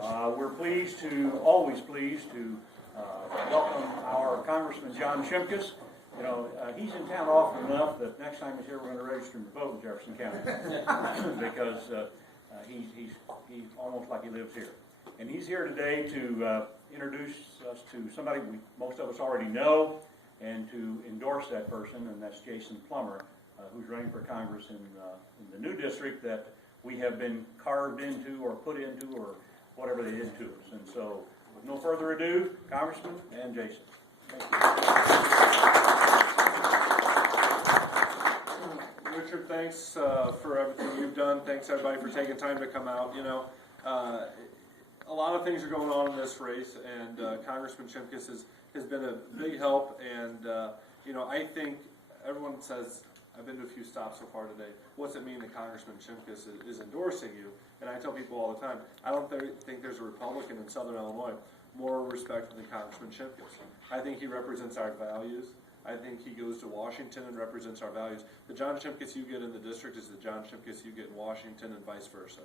We're always pleased to welcome our Congressman Shimkus. You know, he's in town often enough that next time he's here, we're going to register him to vote in Jefferson County because he's almost like he lives here. And he's here today to introduce us to somebody most of us already know and to endorse that person, and that's Jason Plummer, who's running for Congress in the new district that we have been carved into or put into or whatever they did to us. And so, with no further ado, Congressman and Jason. Thank you. Richard, thanks for everything you've done. Thanks everybody for taking time to come out. You know, a lot of things are going on in this race, and Congressman Champions has been a big help. And you know, I think everyone says, I've been to a few stops so far today, what's it mean that Congressman Shimkus is endorsing you? And I tell people all the time, I don't think there's a Republican in Southern Illinois more respected than Congressman Champions. I think he represents our values. I think he goes to Washington and represents our values. The John Shimkus you get in the district is the John Shimkus you get in Washington and vice versa.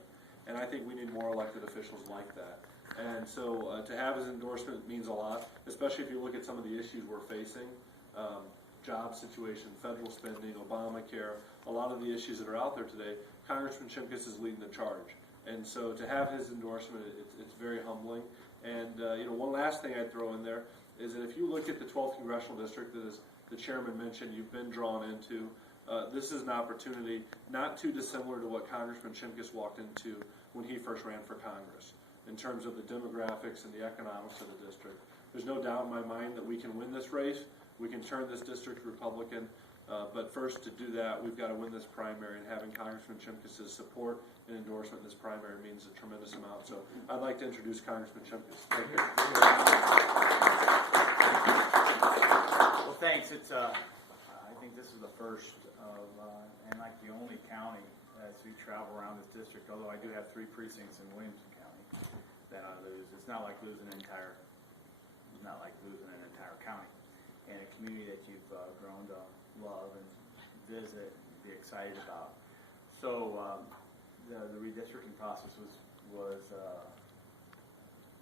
And I think we need more elected officials like that. And so to have his endorsement means a lot, especially if you look at some of the issues we're facing. Job situation, federal spending, Obamacare, a lot of the issues that are out there today, Congressman Champions is leading the charge. And so to have his endorsement, it's very humbling. And you know, one last thing I'd throw in there is that if you look at the 12th Congressional District that, as the chairman mentioned, you've been drawn into, this is an opportunity not too dissimilar to what Congressman Shimkus walked into when he first ran for Congress in terms of the demographics and the economics of the district. There's no doubt in my mind that we can win this race. We can turn this district Republican, but first to do that, we've got to win this primary, and having Congressman Shimkus' support and endorsement in this primary means a tremendous amount. So I'd like to introduce Congressman Champions. Thank you. Well, thanks. It's I think this is the first of, and like the only county as we travel around this district, although I do have 3 precincts in Williamson County that I lose. It's not like losing an entire county. And a community that you've grown to love and visit, be excited about. So the redistricting process was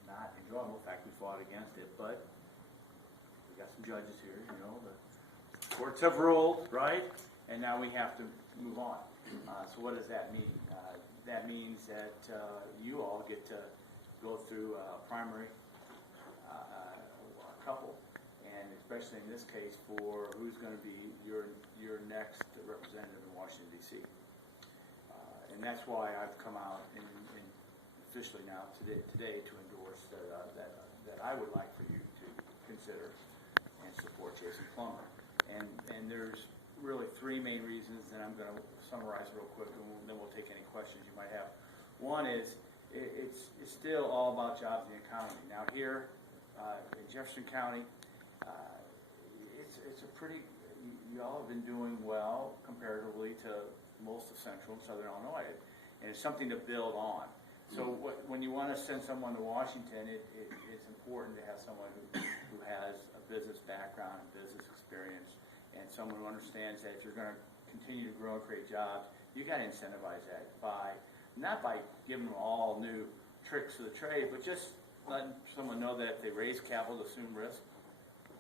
not enjoyable. In fact, we fought against it, but we got some judges here. You know, the courts have ruled, right? And now we have to move on. So what does that mean? That means that you all get to go through a primary, a couple. And especially in this case for who's going to be your next representative in Washington, D.C. And that's why I've come out and officially now today to endorse that I would like for you to consider and support Jason Plummer. And there's really 3 main reasons, and I'm going to summarize real quick, and then we'll take any questions you might have. One is it's still all about jobs and the economy. Now here in Jefferson County, it's a pretty, you all have been doing well comparatively to most of Central and Southern Illinois, and it's something to build on. So when you want to send someone to Washington, it's important to have someone who has a business background and business experience, and someone who understands that if you're going to continue to grow and create jobs, you got to incentivize that not by giving them all new tricks of the trade, but just letting someone know that if they raise capital to assume risk,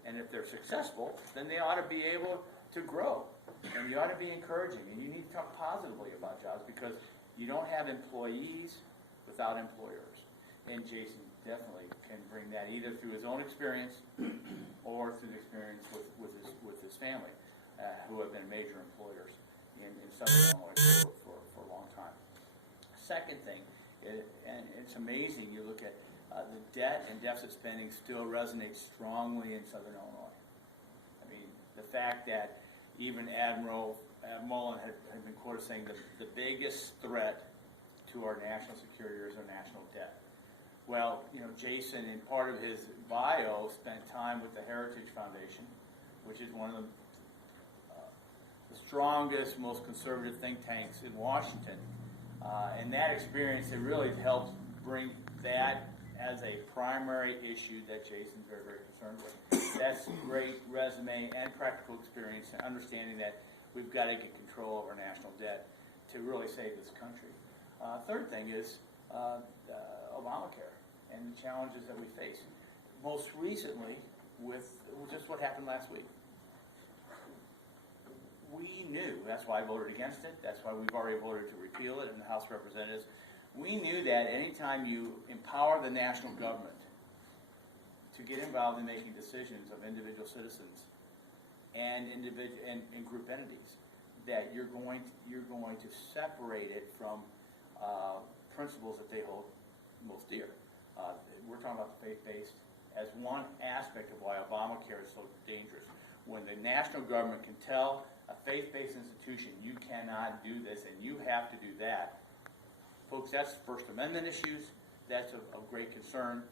and if they're successful, then they ought to be able to grow. And you ought to be encouraging. And you need to talk positively about jobs because you don't have employees without employers. And Jason definitely can bring that either through his own experience or through the experience with his family, who have been major employers in Southern Illinois for a long time. Second thing, and it's amazing, you look at the debt and deficit spending still resonates strongly in Southern Illinois. I mean, the fact that even Admiral Mullen had been quoted saying the biggest threat to our national security is our national debt. Well, you know, Jason, in part of his bio, spent time with the Heritage Foundation, which is one of the strongest, most conservative think tanks in Washington. And that experience, it really helps bring that as a primary issue that Jason's very, very concerned with. That's a great resume and practical experience and understanding that we've got to get control of our national debt to really save this country. Third thing is Obamacare. and the challenges that we face. Most recently, with just what happened last week. We knew, that's why I voted against it, that's why we've already voted to repeal it in the House of Representatives. We knew that anytime you empower the national government to get involved in making decisions of individual citizens and group entities, that you're going to separate it from principles that they hold most dear. We're talking about the faith-based as one aspect of why Obamacare is so dangerous. When the national government can tell a faith-based institution, you cannot do this and you have to do that. Folks, that's First Amendment issues. That's of great concern.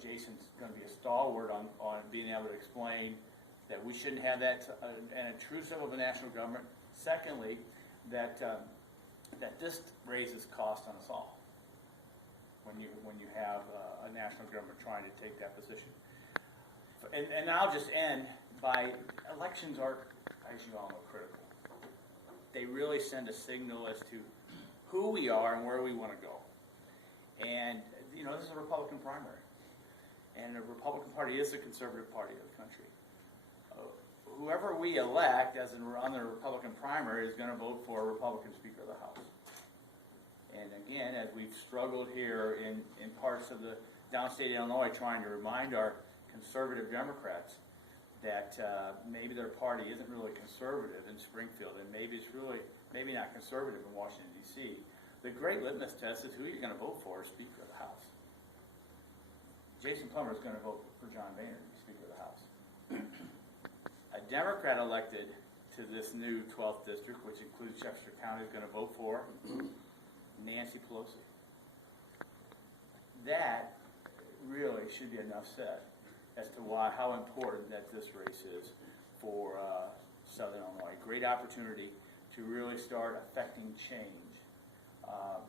Jason's going to be a stalwart on being able to explain that we shouldn't have that an intrusive of the national government. Secondly, that this raises cost on us all when you have a national government trying to take that position. And I'll just end by, elections are, as you all know, critical. They really send a signal as to who we are and where we want to go. And, this is a Republican primary. And the Republican Party is the conservative party of the country. Whoever we elect on the Republican primary is going to vote for a Republican Speaker of the House. And again, as we've struggled here in parts of the downstate Illinois trying to remind our conservative Democrats that maybe their party isn't really conservative in Springfield, and maybe it's really not conservative in Washington, D.C. The great litmus test is who you're going to vote for as Speaker of the House. Jason Plummer is going to vote for John Boehner to be Speaker of the House. A Democrat elected to this new 12th district, which includes Chester County, is going to vote for Nancy Pelosi. That really should be enough said as to how important that this race is for Southern Illinois. Great opportunity to really start affecting change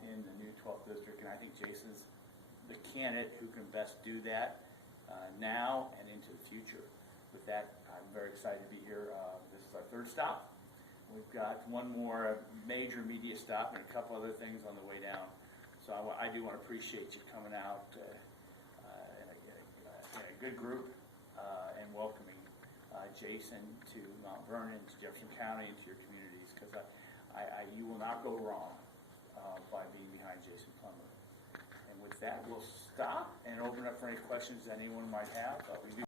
in the new 12th district, and I think Jason's the candidate who can best do that now and into the future. With that, I'm very excited to be here. This is our third stop. We've got one more major media stop and a couple other things on the way down. So I do want to appreciate you coming out in a good group and welcoming Jason to Mount Vernon, to Jefferson County, and to your communities, because you will not go wrong by being behind Jason Plummer. And with that, we'll stop and open up for any questions that anyone might have. We do